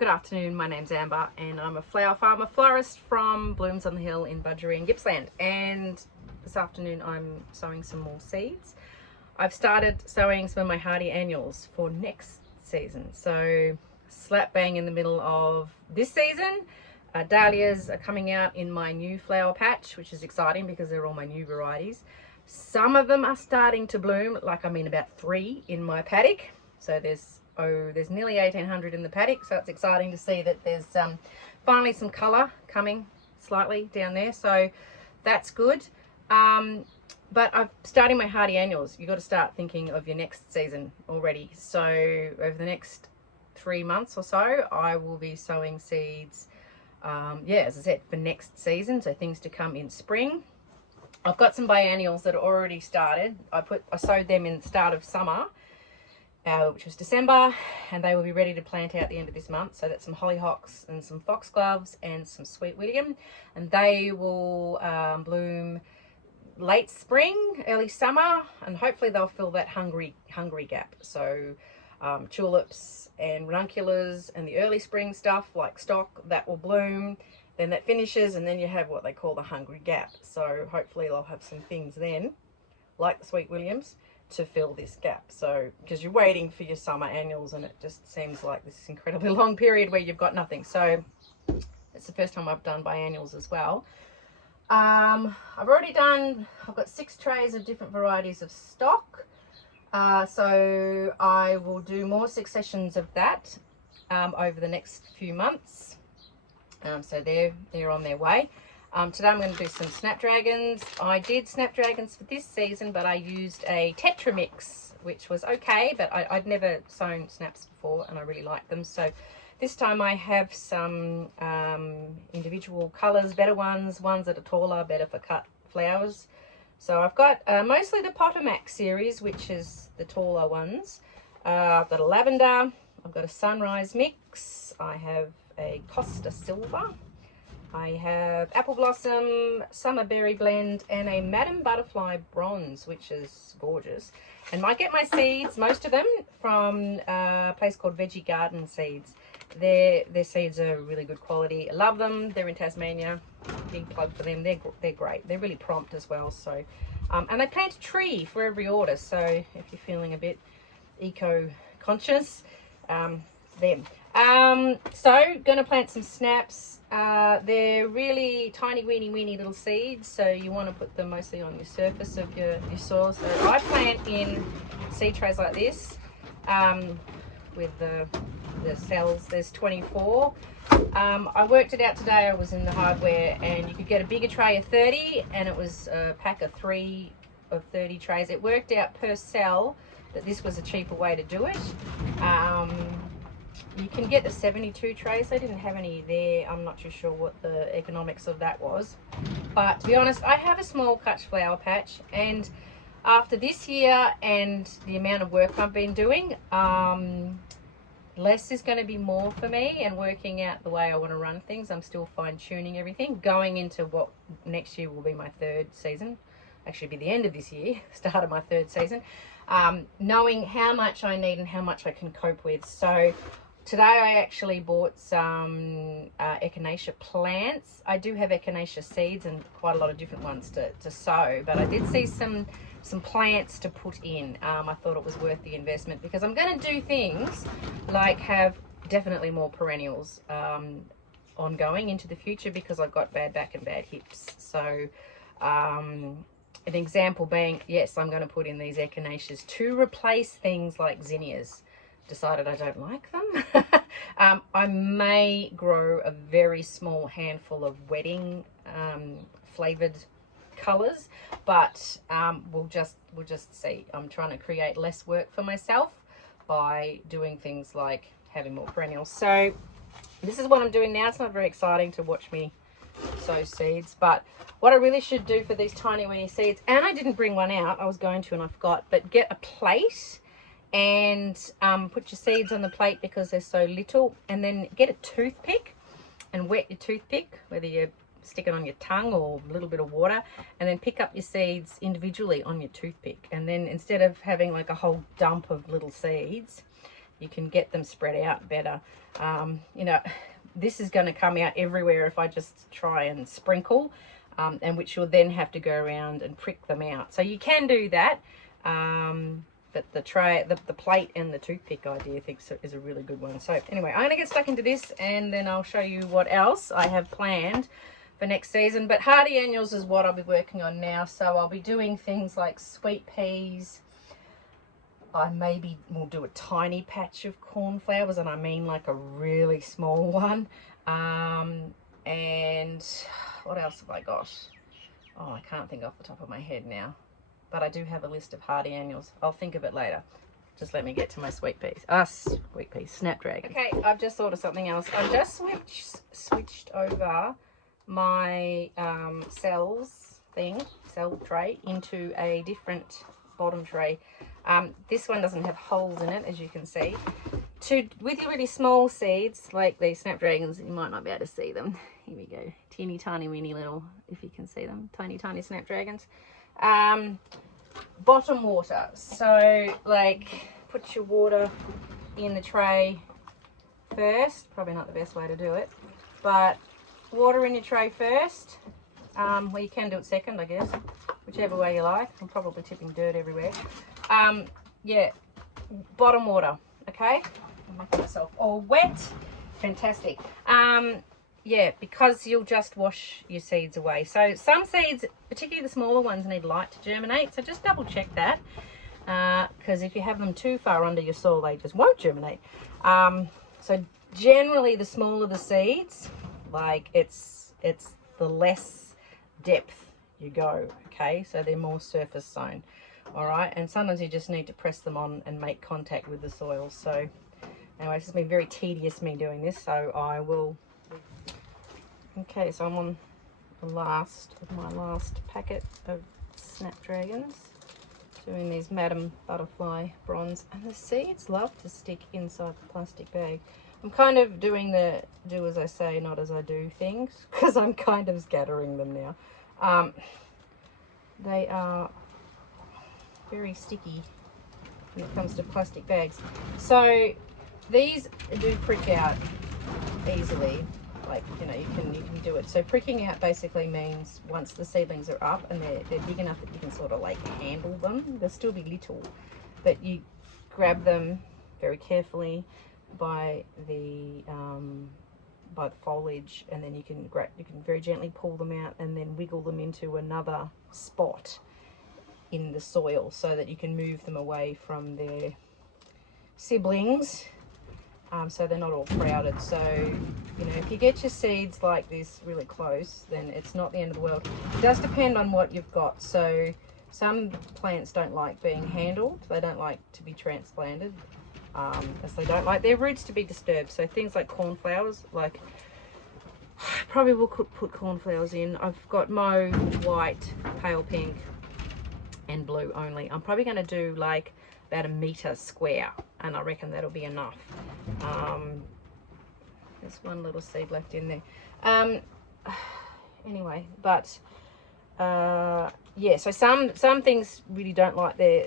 Good afternoon, my name's Amber and I'm a flower farmer florist from Blooms on the Hill in Budgeree in Gippsland, and this afternoon I'm sowing some more seeds. I've started sowing some of my hardy annuals for next season, so slap bang in the middle of this season. Dahlias are coming out in my new flower patch, which is exciting because they're all my new varieties. Some of them are starting to bloom, like about 3 in my paddock. So there's nearly 1,800 in the paddock, so it's exciting to see that there's finally some colour coming slightly down there, so that's good. But I'm starting my hardy annuals. You've got to start thinking of your next season already. So over the next 3 months or so, I will be sowing seeds, as I said, for next season, so things to come in spring. I've got some biennials that are already started. I sowed them in the start of summer, which was December, and they will be ready to plant out at the end of this month. So that's some hollyhocks and some foxgloves and some sweet William, and they will bloom late spring, early summer, and hopefully they'll fill that hungry gap. So tulips and ranunculus and the early spring stuff like stock, that will bloom, then that finishes, and then you have what they call the hungry gap. So hopefully they'll have some things then, like the sweet Williams, to fill this gap. So because you're waiting for your summer annuals and it just seems like this incredibly long period where you've got nothing. So it's the first time I've done biennials as well. I've got 6 trays of different varieties of stock, so I will do more successions of that over the next few months. So they're on their way. Today I'm going to do some snapdragons. I did snapdragons for this season, but I used a Tetra mix, which was okay, but I'd never sown snaps before and I really liked them. So this time I have some individual colours, better ones that are taller, better for cut flowers. So I've got mostly the Potomac series, which is the taller ones. I've got a lavender, I've got a sunrise mix, I have a Costa Silver, I have apple blossom, summer berry blend, and a Madam Butterfly bronze, which is gorgeous. And I get my seeds, most of them, from a place called Veggie Garden Seeds. Their seeds are really good quality. I love them. They're in Tasmania. Big plug for them. They're great. They're really prompt as well. So, and they plant a tree for every order. So if you're feeling a bit eco-conscious, them. So gonna plant some snaps. They're really tiny, weeny little seeds, so you want to put them mostly on your surface of your soil. So I plant in seed trays like this, with the cells. There's 24. I worked it out today. I was in the hardware, and you could get a bigger tray of 30, and it was a pack of 3 of 30 trays. It worked out per cell that this was a cheaper way to do it. You can get the 72 trays. They didn't have any there. I'm not too sure what the economics of that was. But to be honest, I have a small Kutch flower patch, and after this year and the amount of work I've been doing, less is going to be more for me, and working out the way I want to run things. I'm still fine-tuning everything, going into what next year will be my 3rd season. Actually be the end of this year, start of my 3rd season. Knowing how much I need and how much I can cope with. So today I actually bought some echinacea plants. I do have echinacea seeds and quite a lot of different ones to sow, but I did see some plants to put in. I thought it was worth the investment because I'm going to do things like have definitely more perennials ongoing into the future, because I've got bad back and bad hips. So an example being, yes, I'm going to put in these echinaceas to replace things like zinnias. Decided I don't like them. I may grow a very small handful of wedding flavored colors, but we'll just see. I'm trying to create less work for myself by doing things like having more perennials. So this is what I'm doing now. It's not very exciting to watch me sow seeds, but what I really should do for these tiny weeny seeds, and I didn't bring one out, I was going to and I forgot, but get a plate and put your seeds on the plate because they're so little, and then get a toothpick and wet your toothpick, whether you stick it on your tongue or a little bit of water, and then pick up your seeds individually on your toothpick. And then instead of having like a whole dump of little seeds, you can get them spread out better. You know, this is going to come out everywhere if I just try and sprinkle, and which you'll then have to go around and prick them out. So you can do that, but the tray, the plate and the toothpick idea I think is a really good one. So anyway, I'm going to get stuck into this, and then I'll show you what else I have planned for next season. But hardy annuals is what I'll be working on now. So I'll be doing things like sweet peas. I maybe will do a tiny patch of cornflowers, and I mean like a really small one. And what else have I got? Oh, I can't think off the top of my head now, but I do have a list of hardy annuals. I'll think of it later. Just let me get to my sweet peas. Sweet peas, snapdragons. Okay, I've just thought of something else. I've just switched over my cell tray into a different bottom tray. This one doesn't have holes in it, as you can see. With your really small seeds, like these snapdragons, you might not be able to see them. Here we go. Teeny tiny weeny little, if you can see them, tiny snapdragons. Bottom water. So like put your water in the tray first. Probably not the best way to do it, but water in your tray first. Well, you can do it second, I guess, whichever way you like. I'm probably tipping dirt everywhere. Yeah, bottom water. Okay, I'm making myself all wet. Fantastic. Yeah, because you'll just wash your seeds away. So some seeds, particularly the smaller ones, need light to germinate. So just double check that, because if you have them too far under your soil, they just won't germinate. So generally, the smaller the seeds, like it's the less depth you go. Okay, so they're more surface sown. All right, and sometimes you just need to press them on and make contact with the soil. So anyway, this has been very tedious me doing this, so I will. Okay, so I'm on the last of my last packet of snapdragons, doing these Madam Butterfly bronze, and the seeds love to stick inside the plastic bag. I'm kind of doing the do as I say, not as I do things, because I'm kind of scattering them now. They are very sticky when it comes to plastic bags. So these do prick out easily. Like, you know, you can do it. So pricking out basically means once the seedlings are up and they're big enough that you can sort of like handle them. They'll still be little, but you grab them very carefully by the foliage, and then you can very gently pull them out and then wiggle them into another spot in the soil so that you can move them away from their siblings, so they're not all crowded. So, you know, if you get your seeds like this really close, then it's not the end of the world. It does depend on what you've got. So some plants don't like being handled. They don't like to be transplanted, as they don't like their roots to be disturbed. So things like cornflowers, like I probably will put cornflowers in. I've got mauve, white, pale pink, and blue only. I'm probably going to do like about 1 meter square, and I reckon that'll be enough. There's one little seed left in there. Anyway, but yeah, so some things really don't like their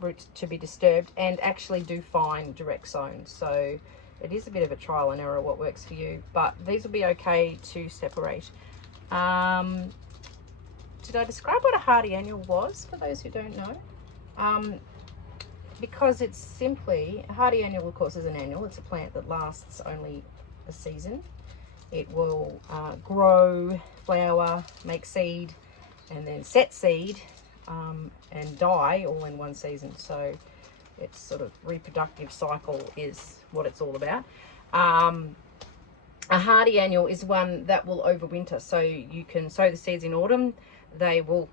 roots to be disturbed, and actually do fine direct sown. So it is a bit of a trial and error what works for you, but these will be okay to separate. Did I describe what a hardy annual was for those who don't know? Because it's simply, a hardy annual, of course, is an annual. It's a plant that lasts only a season. It will grow, flower, make seed, and then set seed, and die all in one season. So its sort of reproductive cycle is what it's all about. A hardy annual is one that will overwinter. So you can sow the seeds in autumn. They will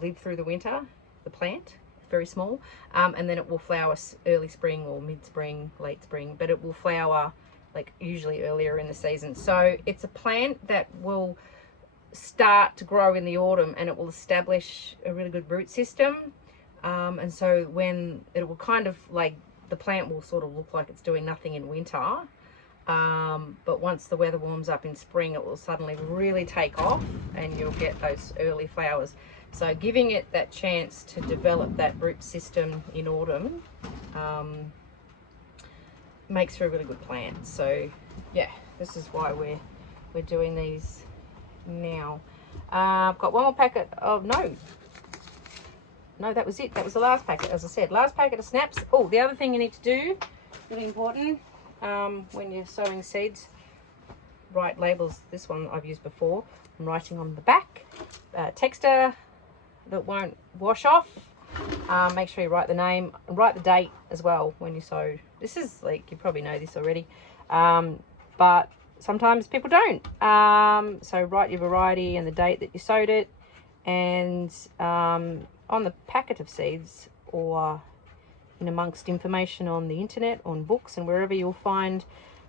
live through the winter, the plant, very small, and then it will flower early spring or mid-spring, late spring, but it will flower like usually earlier in the season. So it's a plant that will start to grow in the autumn, and it will establish a really good root system, and so when it will kind of like, the plant will sort of look like it's doing nothing in winter, but once the weather warms up in spring, it will suddenly really take off, and you'll get those early flowers. So giving it that chance to develop that root system in autumn makes for a really good plant. So yeah, this is why we're doing these now. I've got one more packet of no, that was it. That was the last packet, as I said. Last packet of snaps. Oh, the other thing you need to do, really important, when you're sowing seeds, write labels. This one I've used before. I'm writing on the back. Texture that won't wash off. Make sure you write the name, write the date as well when you sow. This is, like, you probably know this already, but sometimes people don't. So write your variety and the date that you sowed it, and on the packet of seeds, or in amongst information on the internet, on books, and wherever, you'll find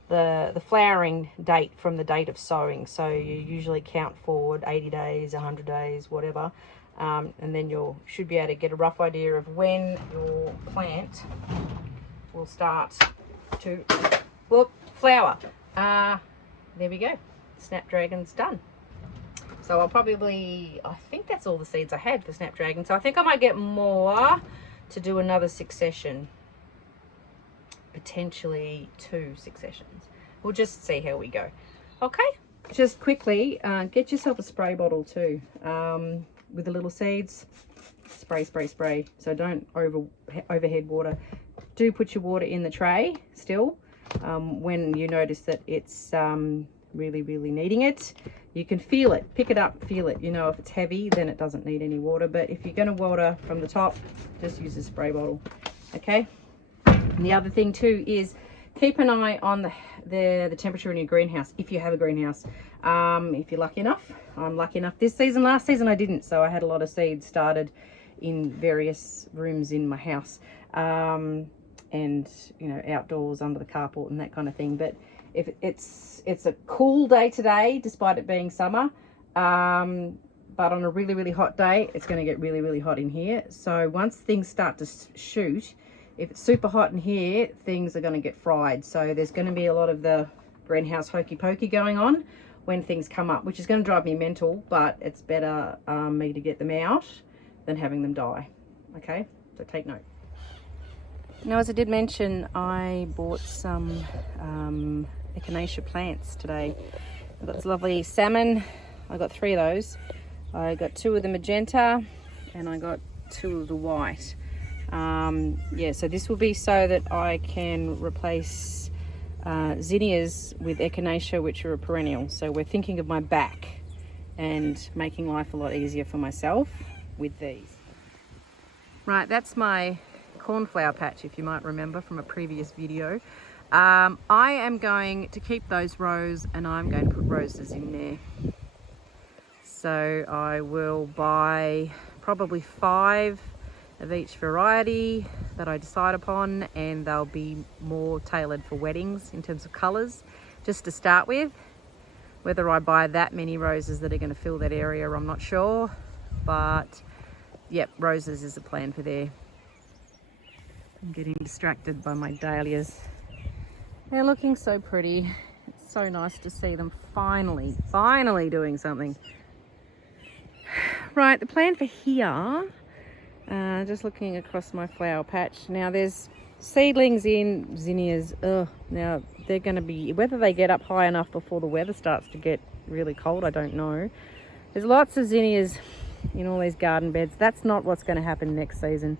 the flowering date from the date of sowing. So you usually count forward 80 days, 100 days, whatever, and then you should be able to get a rough idea of when your plant will start to, well, flower. There we go, snapdragon's done. So I'll probably, I think that's all the seeds I had for snapdragon. So I think I might get more to do another succession, potentially 2 successions. We'll just see how we go. Okay, just quickly, get yourself a spray bottle too, with the little seeds. Spray, spray, spray. So don't overhead water. Do put your water in the tray still, when you notice that it's really needing it. You can feel it, pick it up, feel it. You know, if it's heavy, then it doesn't need any water. But if you're going to water from the top, just use a spray bottle. Okay. And the other thing too is keep an eye on the temperature in your greenhouse, if you have a greenhouse. If you're lucky enough, I'm lucky enough this season. Last season I didn't, so I had a lot of seeds started in various rooms in my house, and you know, outdoors under the carport and that kind of thing. But if it's a cool day today, despite it being summer, but on a really hot day, it's going to get really hot in here. So once things start to shoot, if it's super hot in here, things are going to get fried. So there's going to be a lot of the greenhouse hokey pokey going on when things come up, which is going to drive me mental, but it's better me to get them out than having them die. Okay, so take note. Now, as I did mention, I bought some echinacea plants today. I've got this lovely salmon. I got 3 of those. I got 2 of the magenta and I got 2 of the white. Yeah, so this will be so that I can replace zinnias with echinacea, which are a perennial. So we're thinking of my back and making life a lot easier for myself with these. Right, that's my cornflower patch, if you might remember from a previous video. I am going to keep those rows and I'm going to put roses in there. So I will buy probably 5 of each variety that I decide upon, and they'll be more tailored for weddings in terms of colours, just to start with. Whether I buy that many roses that are going to fill that area, I'm not sure, but yep, roses is the plan for there. I'm getting distracted by my dahlias. They're looking so pretty. It's so nice to see them finally doing something. Right, the plan for here, just looking across my flower patch. Now there's seedlings in zinnias. Now they're going to be, whether they get up high enough before the weather starts to get really cold, I don't know. There's lots of zinnias in all these garden beds. That's not what's going to happen next season.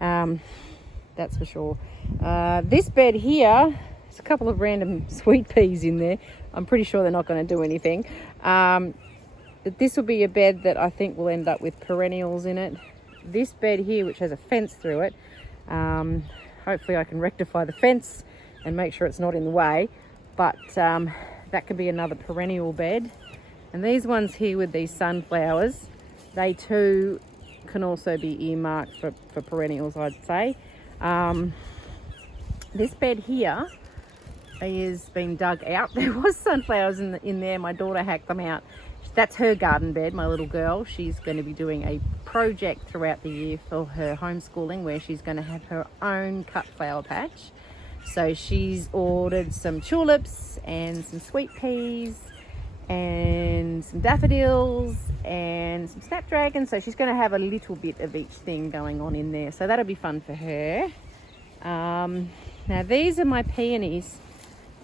That's for sure. This bed here, there's a couple of random sweet peas in there. I'm pretty sure they're not going to do anything. But this will be a bed that I think will end up with perennials in it. This bed here, which has a fence through it, hopefully I can rectify the fence and make sure it's not in the way. But that could be another perennial bed. And these ones here with these sunflowers, they too can also be earmarked for perennials, I'd say. This bed here is being dug out. There was sunflowers in there. My daughter hacked them out. That's her garden bed, my little girl. She's going to be doing a project throughout the year for her homeschooling where she's going to have her own cut flower patch. So she's ordered some tulips and some sweet peas and some daffodils and some snapdragons. So she's going to have a little bit of each thing going on in there. So that'll be fun for her. Now these are my peonies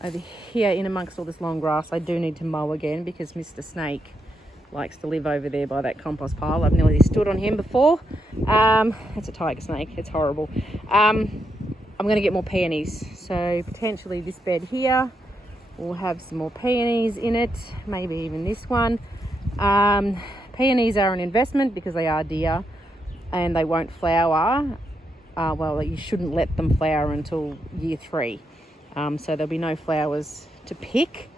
over here in amongst all this long grass. I do need to mow again because Mr. Snake likes to live over there by that compost pile. I've nearly stood on him before. It's a tiger snake, it's horrible. I'm going to get more peonies, so potentially this bed here will have some more peonies in it, maybe even this one. Peonies are an investment because they are dear and they won't flower. Well, you shouldn't let them flower until year 3. So there'll be no flowers to pick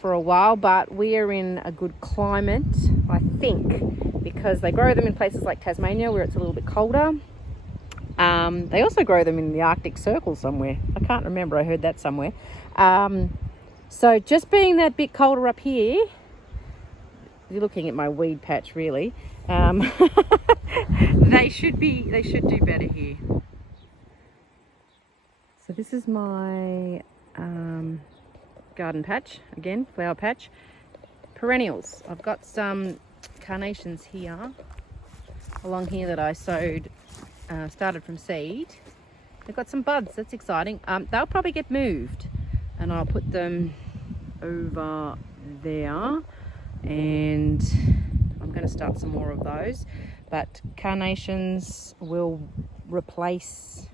for a while, but we are in a good climate, I think, because they grow them in places like Tasmania where it's a little bit colder. They also grow them in the Arctic Circle somewhere. I can't remember, I heard that somewhere. So just being that bit colder up here, you're looking at my weed patch really, they should do better here. So this is my garden patch, again, flower patch. Perennials. I've got some carnations here, along here that I sowed, started from seed. They've got some buds, that's exciting. They'll probably get moved and I'll put them over there, and I'm going to start some more of those. But carnations will replace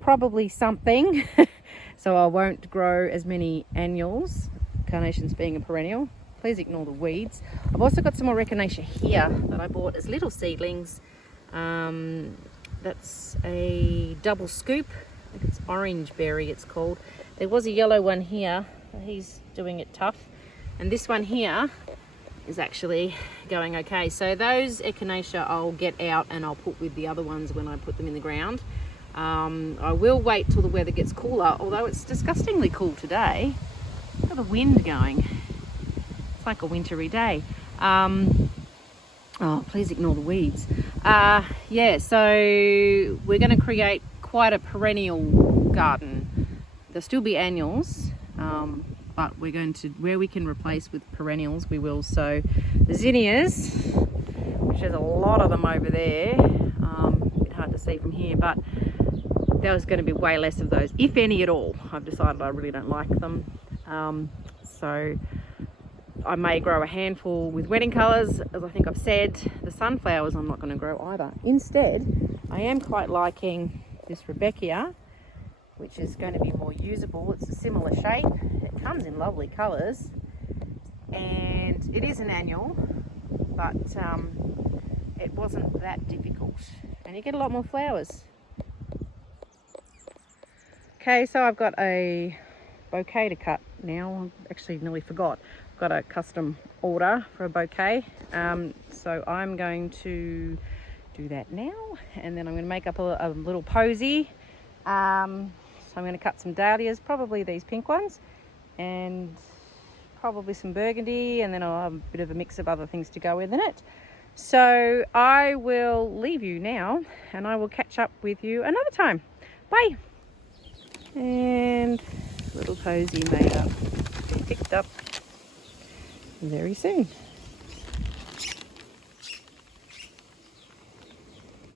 probably something so I won't grow as many annuals, carnations being a perennial. Please ignore the weeds. I've also got some more echinacea here that I bought as little seedlings. That's a double scoop. I think it's orange berry it's called. There was a yellow one here, he's doing it tough, and this one here is actually going okay. So those echinacea I'll get out and I'll put with the other ones when I put them in the ground. I will wait till the weather gets cooler, although it's disgustingly cool today. Look at the wind going. It's like a wintry day. Oh, please ignore the weeds. Yeah, so we're going to create quite a perennial garden. There'll still be annuals, but we're going to, where we can replace with perennials, we will. So the zinnias, which there's a lot of them over there, a bit hard to see from here, but there's going to be way less of those, if any at all. I've decided I really don't like them. So I may grow a handful with wedding colours, as I think I've said. The sunflowers I'm not going to grow either. Instead, I am quite liking this Rebecca, which is going to be more usable. It's a similar shape. It comes in lovely colours, and it is an annual, but it wasn't that difficult, and you get a lot more flowers. Okay, so I've got a bouquet to cut now. I actually nearly forgot. I've got a custom order for a bouquet, so I'm going to do that now, and then I'm going to make up a little posy. So I'm going to cut some dahlias, probably these pink ones, and probably some burgundy, and then I'll have a bit of a mix of other things to go with in it. So I will leave you now, and I will catch up with you another time. Bye. And little posy made up, be picked up very soon.